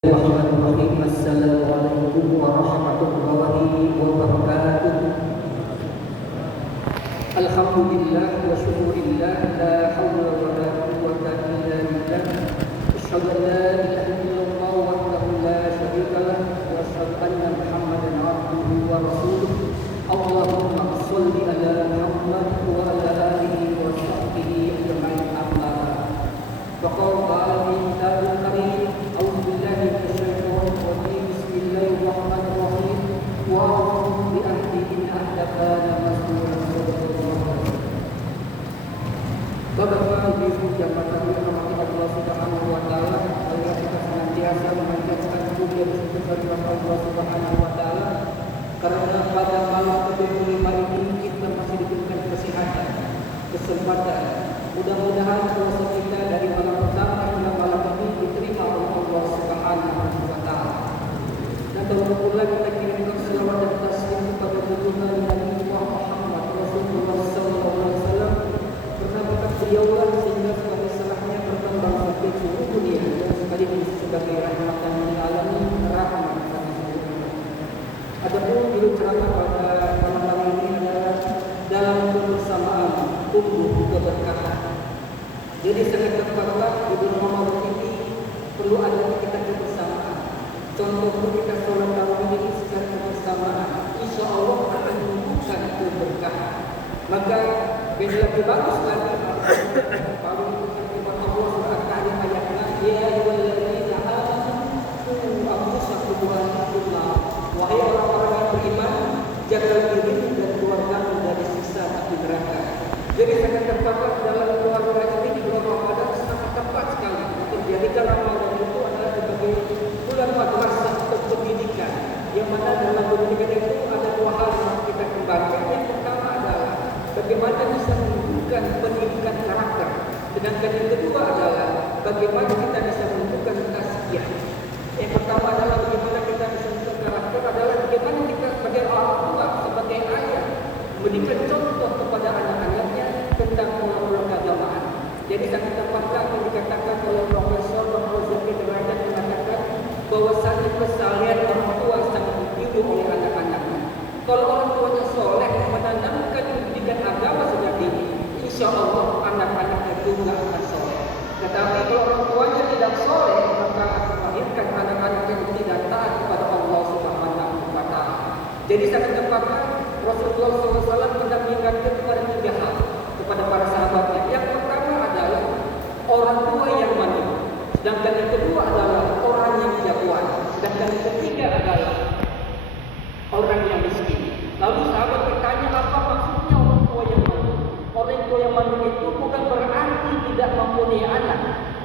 Bismillahirrahmanirrahim. Assalamualaikum warahmatullahi wabarakatuh. Alhamdulillah wa syukurillah, la hawla wa la quwwata illa billah. Asyhadu an la ilaha illallah wahdahu la syarika lah wa asyhadu anna Muhammadan abduhu wa rasuluh. Allahumma shalli ala Muhammad wa ala alihi wa sahbihi ajma'in. Amma faqala ta'ala fi kitabil karim. A'udzu billahi minasyaitonir rajim. Bismillahirrahmanirrahim. Wa aqum bi ahdi in ahdaka mas'ulan. Bapak Ibu yang dirahmati Allah Subhanahu wa taala, marilah kita senantiasa memanjatkan puji dan syukur kehadirat Allah Subhanahu wa taala karena pada malam ke-25 ini kita masih diberikan kesehatan, kesempatan. Mudah-mudahan puasa kita dari malam pertama hingga malam ini diterima oleh Allah Subhanahu wa taala. Dan terlebih pula kita kirimkan selawat dan taslim kepada junjungan Nabi Muhammad Rasulullah sallallahu alaihi wasallam. Karena berkat beliaulah sehingga sebagai salahnya berkembang sampai seluruh dunia dan sekaligus sebagai rahmatan lil alamin, rahmat bagi seluruh umat. Adapun judul ceramah pada malam hari ini adalah dalam kebersamaan tumbuh keberkahan. Jadi sangat tepatlah di bulan Ramadan ini perlu ada kita kebersamaan. Contohnya kita sholat tarawih ini secara kebersamaan, insya Allah akan menumbuhkan keberkahan. Maka bila lebih bagus lagi kalau firman Allah surah ayatnya, ya ayyuhalladzina amanu qu anfusakum wa ahlikum nar. Wahai orang-orang yang beriman, jagalah diri dan keluargamu dari siksa api neraka. Jadi sangat tepat dalam keluarga ini di bulan Ramadan sangat tepat sekali untuk dijadikan Ramadan itu adalah sebagai bulan madrasah atau pendidikan, yang mana dalam pendidikan itu ada dua hal yang kita kembangkan. Yang pertama adalah bagaimana bisa menumbuhkan pendidikan karakter, sedangkan yang kedua adalah bagaimana kita bisa menumbuhkan tazkiyah. Yang pertama adalah bagaimana kita bisa menumbuhkan karakter adalah bagaimana kita sebagai orang tua, sebagai ayah memberikan contoh kepada anak-anaknya tentang pola-pola keagamaan. Jadi sangat tepatkah yang dikatakan oleh Profesor Rozaki Derajat mengatakan bahwasanya kesalehan orang tua sangat ditiru oleh anak-anaknya. Kalau orang tuanya soleh menanamkan pendidikan agama sejak dini, insya Allah anak-anak itu tidak akan soleh. Tetapi kalau orang tuanya tidak soleh, maka akan melahirkan anak-anak yang tidak taat kepada Allah Subhanahu wa taala. Jadi sangat tepatnya Rasulullah SAW hendak mengingatkan kepada tiga hal kepada para sahabatnya. Yang pertama adalah orang tua yang mandiri, sedangkan yang kedua adalah orang yang jagoan, sedangkan yang ketiga adalah orang yang miskin. Lalu sahabat bertanya, apa maksudnya orang tua yang mandiri? Orang tua yang mandiri itu bukan berarti tidak mempunyai anak.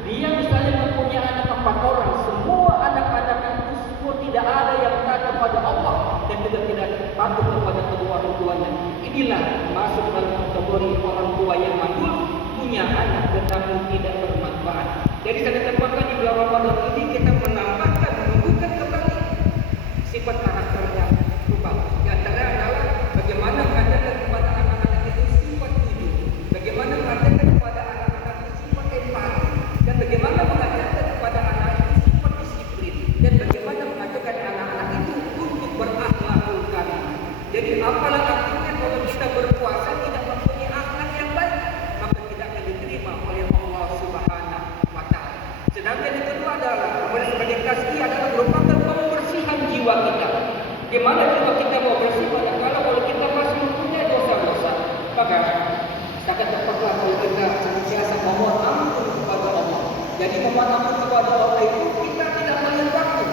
Dia misalnya mempunyai anak 4 orang, semua anak-anak itu semua tidak ada yang taat kepada Allah dan juga tidak patuh kepada kedua orang tuanya. Inilah masuk dalam kategori orang tua yang mandul, punya anak tetapi tidak bermanfaat. Jadi sangat terpaksa di bulan Ramadan ini kita menambahkan, menumbuhkan kembali sifat karakter yang bagus. Di antara adalah bagaimana mengajarkan kepada anak-anak itu sifat jujur, bagaimana mengajarkan kepada anak-anak itu sifat empati, dan bagaimana mengajarkan kepada anak itu sifat disiplin, dan bagaimana mengajarkan anak-anak itu untuk berakhlakul karim. Jadi apalah artinya kalau kita berpuasa tidak mempunyai akhlak yang baik, maka tidak akan diterima oleh Allah Subhanahu wa taala. Sedangkan yang kedua adalah sebagai tazkiyah adalah merupakan pembersihan jiwa kita. Bagaimana jiwa kita mau bersih manakala kalau kita masih mempunyai dosa-dosa? Maka sangat tepatlah kalau kita senantiasa memohon ampun kepada Allah. Jadi memohon ampun kepada Allah itu kita tidak melihat waktu.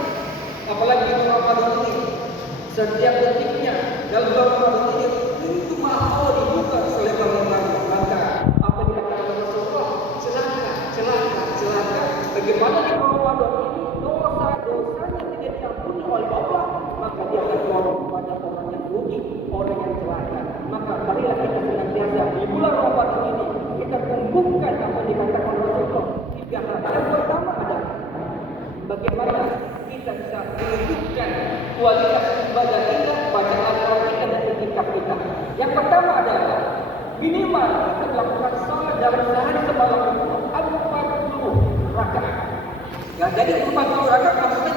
Apalagi di Ramadan ini, setiap detiknya dalam Ramadan ini pintu maaf Allah dibuka selebar-lebarnya. Maka apa yang dikatakan Rasulullah? Celaka. Bagaimana di Ramadan ini dosa-dosanya tidak diampuni oleh Allah, maka dia akan dorong kepada orang yang rugi, orang yang celaka. Maka marilah kita senantiasa di bulan Ramadan ini kita tumbuhkan apa yang dikatakan Rasulullah. Tiga hal. Yang pertama adalah bagaimana kita bisa menunjukkan kualitas ibadah kita, bacaan Al-Quran kita dan itikaf kita. Yang pertama adalah minimal kita melakukan salat dalam sehari semalam 40 rakaat. Ya, jadi 40 rakaat maksudnya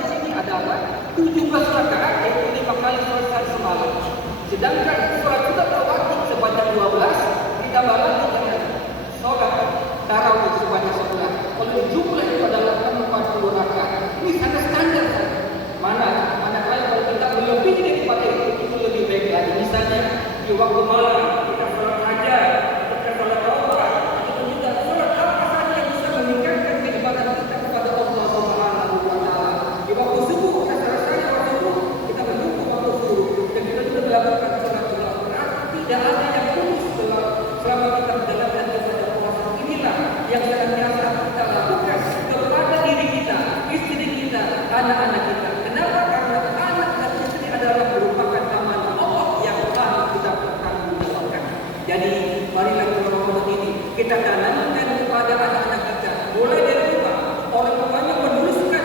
anak-anak kita. Kenapa? Karena anak dan istri adalah merupakan amanah Allah yang telah kita pertanggungjawabkan. Jadi marilah bulan Ramadan ini kita tanamkan kepada anak-anak kita, mulai dari rumah. Orang tuanya menuliskan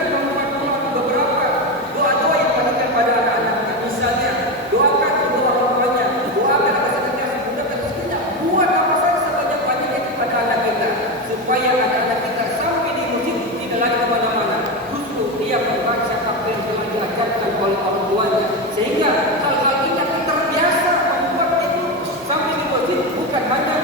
beberapa doa-doa yang diberikan pada anak-anak kita. Misalnya doakan untuk orang tuanya, doakan atas senantiasa mudahkan rezekinya, buat apa saja sebanyak-banyaknya kepada anak kita, supaya anak-anak kita sampai di masjid tidak lagi kemana-mana, justru dia membaca apa yang telah diajarkan oleh orang tuanya, sehingga hal-hal kita terbiasa membuat itu sampai di masjid bukan hanya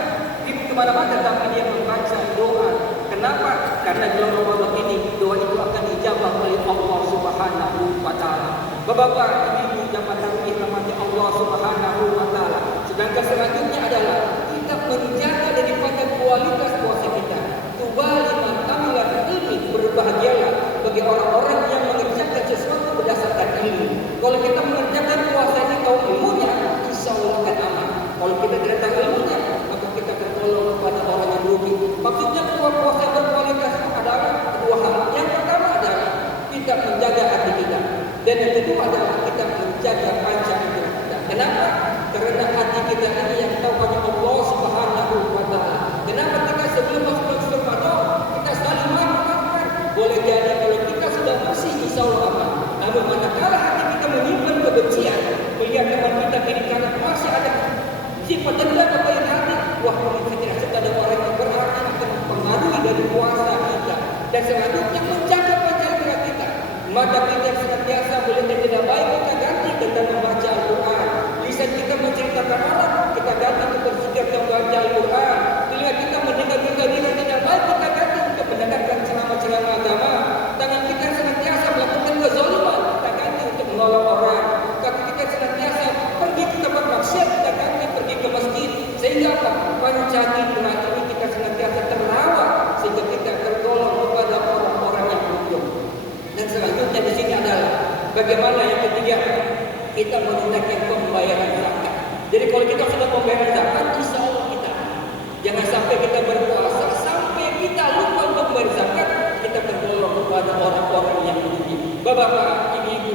di kemana-mana, tapi dia membaca doa. Kenapa? Karena dalam Ramadan ini doa itu akan dijawab oleh Allah Subhanahu wa taala. Bapak-bapak, ibu jamaah tarawih rahmati Allah Subhanahu wa taala. Sedangkan selanjutnya adalah kita menjaga daripada kualitas puasa kita. Tubali man amila ilmi, berbahagialah bagi orang-orang yang mengerjakan sesuatu berdasarkan ilmu. Kalau kita mengerjakan puasa ini tahu ilmunya, insyaallah akan aman. Kalau kita tidak tahu ilmunya, maka kita tertolong kepada orang yang rugi. Maksudnya puasa yang berkualitas adalah dua hal. Yang pertama adalah kita menjaga hati kita, dan yang kedua adalah kita menjaga panca indera kita. Kenapa? Karena hati kita ini yang tahu hanya Allah Subhanahu wa taala. Kenapa kita sebelum masuk Ramadan kita saling maafkan? Boleh jadi kalau kita sudah bersih insyaallah aman. Namun manakala hati kita menyimpan kebencian, melihat teman kita kiri kanan masih ada sifat dendam atau iri hati, wah kita tidak suka ada orang yang berarti akan mempengaruhi dari puasa kita. Dan selanjutnya menjaga panca indera kita. Mata kita senantiasa boleh tidak baik kita ganti dengan membaca Al-Quran. Lisan kita menceritakan orang, kita ganti untuk bersikap dan membaca Al-Quran. Telinga kita mendengar berita tidak baik, kita ganti untuk mendengarkan ceramah-ceramah agama. Tangan kita senantiasa melakukan kezaliman, kita ganti untuk menolong orang. Kaki kita senantiasa pergi ke tempat maksiat, kita ganti pergi ke masjid. Sehingga apa? Panca indera ini kita senantiasa terawat, sehingga kita tertolong kepada orang-orang yang beruntung. Dan selanjutnya di sini adalah bagaimana yang ketiga, kita menunaikan pembayaran zakat. Jadi kalau kita sudah membayar zakat, insya Allah kita jangan sampai kita berpuasa sampai kita lupa untuk membayar zakat, kita tertolong kepada orang-orang yang rugi. Bapak-bapak, ibu-ibu,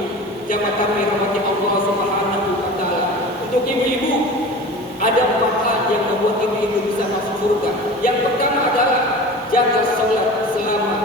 jamaah tarawih rahmati Allah Subhanahu wa taala. Untuk ibu-ibu, ada 4 hal yang membuat ibu-ibu bisa masuk surga. Yang pertama adalah jaga sholat selama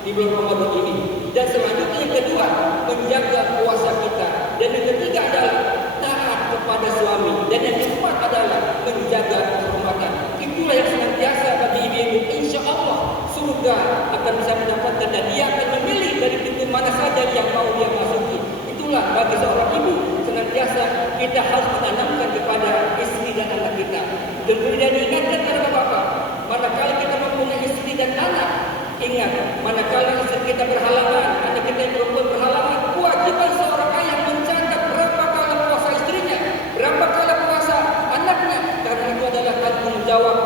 di bulan Ramadan ini. Dan selanjutnya yang kedua, menjaga puasa kita. Dan yang ketiga adalah taat kepada suami. Dan yang keempat adalah menjaga kehormatan. Itulah yang senantiasa bagi ibu-ibu. Insya Allah surga akan bisa mendapatkan, dan dia akan memilih dari pintu mana saja yang mau dia masuki. Itulah bagi seorang ibu senantiasa kita harus menanamkan kepada istri dan anak kita. Dan kemudian diingatkan kepada bapak, manakala kita mempunyai istri dan anak, ingat, manakala istri kita berhalangan, anak kita yang perempuan berhalangan, kewajiban seorang ayah mencatat berapa kali puasa istrinya, berapa kali puasa anaknya, karena itu adalah tanggung jawab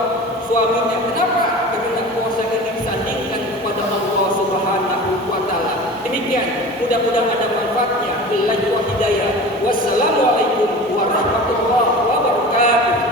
suaminya. Kenapa? Karena puasa ini disandingkan kepada Allah Subhanahu wa taala. Demikian, mudah-mudahan ada manfaatnya. Billahi wa hidayah. Wassalamualaikum warahmatullahi wabarakatuh.